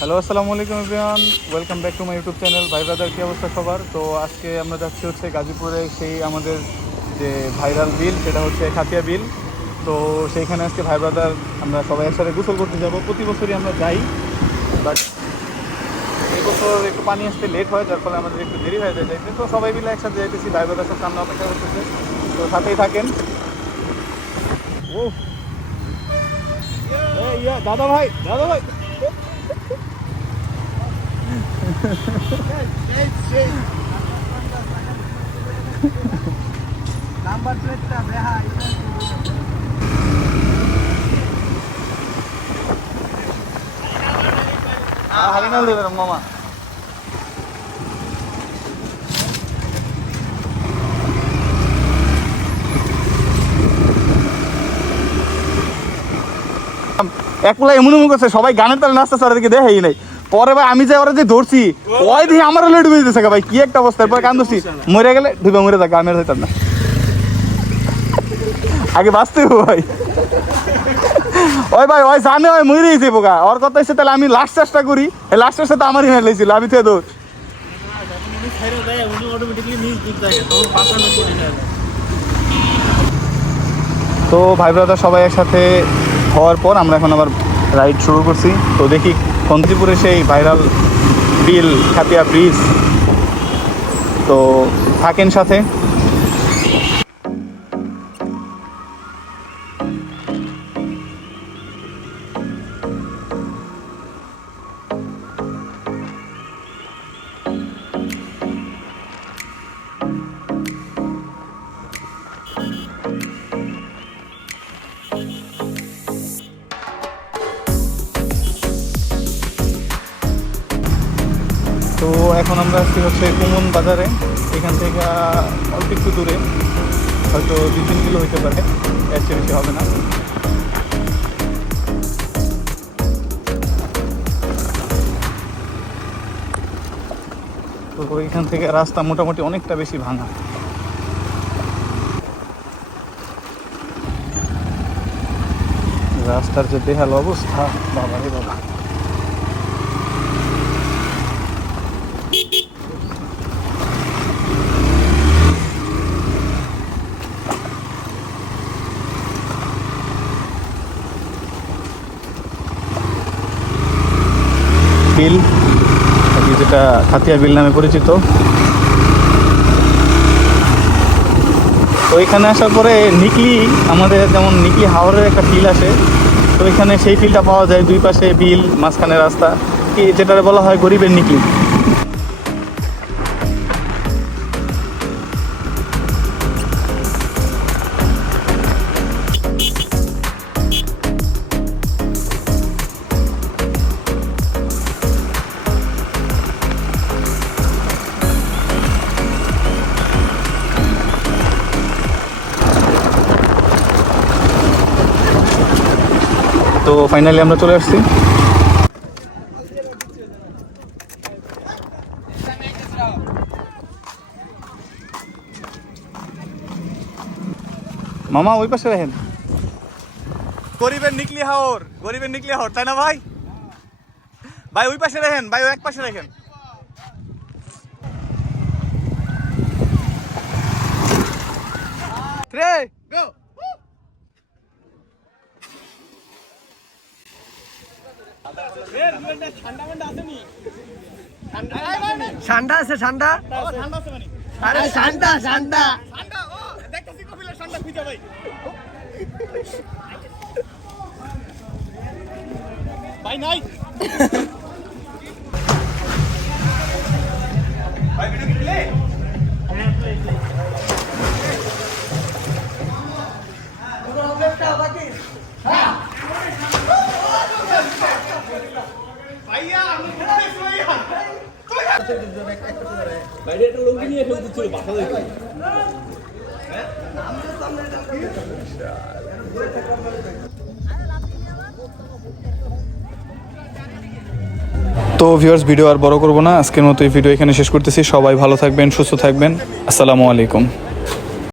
Hello, আসসালামু আলাইকুম everyone, welcome back to my YouTube channel. ভাই ব্রাদার, কী অবস্থা সবার? তো আজকে আমরা যাচ্ছি হচ্ছে গাজীপুরে সেই আমাদের যে ভাইরাল বিল, সেটা হচ্ছে খাতিয়া বিল। তো সেইখানে আজকে ভাই ব্রাদার আমরা সবাই একসাথে গোসল করতে যাব। প্রতি বছরই আমরা যাই, বাট এই বছর একটু পানি আসতে লেট হয়, যার ফলে আমাদের একটু দেরি হয়ে যায় যাইতে। তো সবাই মিলে একসাথে যাইতেছি, ভাই ব্রাদার সব সামনে অপেক্ষা করতেছে, তো সাথেই থাকেন। ও দাদা ভাই, দাদা ভাই, নাম্বার প্লেটটা বেহাই হারিনাল দেবেন মামা। একলা এমন এমন করছে, সবাই গানের তালে নাচতেছে, ওরা দিকে দেখাই নাই। পরে ভাই আমি যে ওরা যে ধরছি, ওই দিয়ে আমার হলে ডুবে দিতেছে ভাই, কি একটা অবস্থা। পরে কান ধরছি, মরে গেলে ডুবে মরে থাকে, আমি আর হইতাম না। আগে বাঁচতে হবে ভাই। ওই ভাই ওই জানে ওই মরে গেছে পোকা, ওর কথা হচ্ছে তাহলে আমি লাস্ট চেষ্টা করি, এই লাস্ট চেষ্টা তো আমারই মেরে লেগেছিল, আমি তো দৌড়। তো ভাই ব্রাদার সবাই একসাথে হওয়ার পর আমরা এখন আবার রাইড শুরু করছি। তো দেখি খন্তিপুরে সেই ভাইরাল বিল, খাতিয়া ব্রিজ। তো থাকেন সাথে। তো এখন আমরা আসছি হচ্ছে কুমন বাজারে। এখান থেকে অল্প একটু দূরে, হয়তো 2-3 কিলো হইতে পারে, এর চেয়ে বেশি হবে না। তো এখান থেকে রাস্তা মোটামুটি অনেকটা বেশি ভাঙা। রাস্তার যে বেহাল অবস্থা, বাবা রে বাবা। বিল, যেটা খাতিয়া বিল নামে পরিচিত। তো এখানে আসার পরে নিকলি, আমাদের যেমন নিকলি হাওরের একটা ফিল আসে, তো এখানে সেই ফিলটা পাওয়া যায়। দুই পাশে বিল, মাঝখানে রাস্তা, কি যেটা বলা হয় গরিবের নিকলি। তো ফাইনালি আমরা চলে আসছি। মামা ওই পাশে রাখেন, গরিবের নিকলি হাওর, গরিবের নিকলি হাওর, তাই না ভাই? ভাই ওই পাশে রাখেন, ভাই ওই এক পাশে রাখেন। ঠান্ডা আছে, ঠান্ডা আরে ঠান্ডা ঠান্ডা ভাই নাই ভাই, ভিডিও কি প্লে? বাইরে একটা লুঙ্গি নিয়ে ফেলতে ছিল বাসা দেখে। তো ভিউয়ার্স, ভিডিও আর বড় করব না, আজকের মতো এই ভিডিও এখানে শেষ করতেছি। সবাই ভালো থাকবেন, সুস্থ থাকবেন। আসসালামু আলাইকুম।